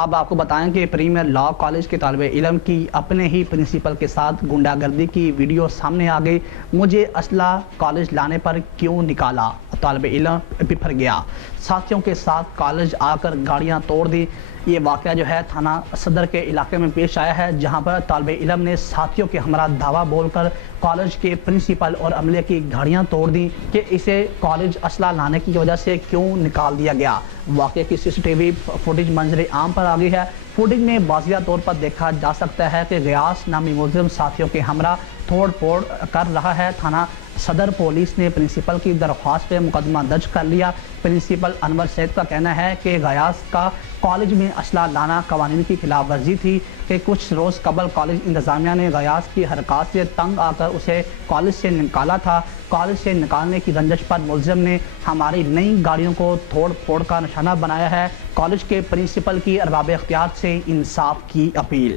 اب آپ کو بتائیں کہ پریمیئر لا کالج کے طالب علم کی اپنے ہی پرنسپل کے ساتھ گنڈا گردی کی ویڈیو سامنے آ گئی۔ مجھے اسلحہ کالج لانے پر کیوں نکالا؟ طالب علم بفر گیا، ساتھیوں کے ساتھ کالج آ کر گاڑیاں توڑ دی۔ یہ واقعہ جو ہے تھانہ صدر کے علاقے میں پیش آیا ہے، جہاں پر طالب علم نے ساتھیوں کے ہمراہ دعویٰ بول کر کالج کے پرنسپل اور عملے کی گاڑیاں توڑ دیں کہ اسے کالج اسلحہ لانے کی وجہ سے کیوں نکال دیا گیا۔ واقعے کی سی سی ٹی وی فوٹیج منظر عام پر آ گئی ہے۔ فوٹیج میں واضح طور پر دیکھا جا سکتا ہے کہ غیاث نامی ملزم ساتھیوں کے ہمراہ توڑ پھوڑ کر رہا ہے۔ تھانہ صدر پولیس نے پرنسپل کی درخواست پہ مقدمہ درج کر لیا۔ پرنسپل انور سید کا کہنا ہے کہ غیاث کا کالج میں اسلحہ لانا قوانین کی خلاف ورزی تھی کہ کچھ روز قبل کالج انتظامیہ نے غیاث کی حرکات سے تنگ آ کر اسے کالج سے نکالا تھا۔ کالج سے نکالنے کی رنجش پر ملزم نے ہماری نئی گاڑیوں کو توڑ پھوڑ کا نشانہ بنایا ہے۔ کالج کے پرنسپل کی ارباب اختیار سے انصاف کی اپیل۔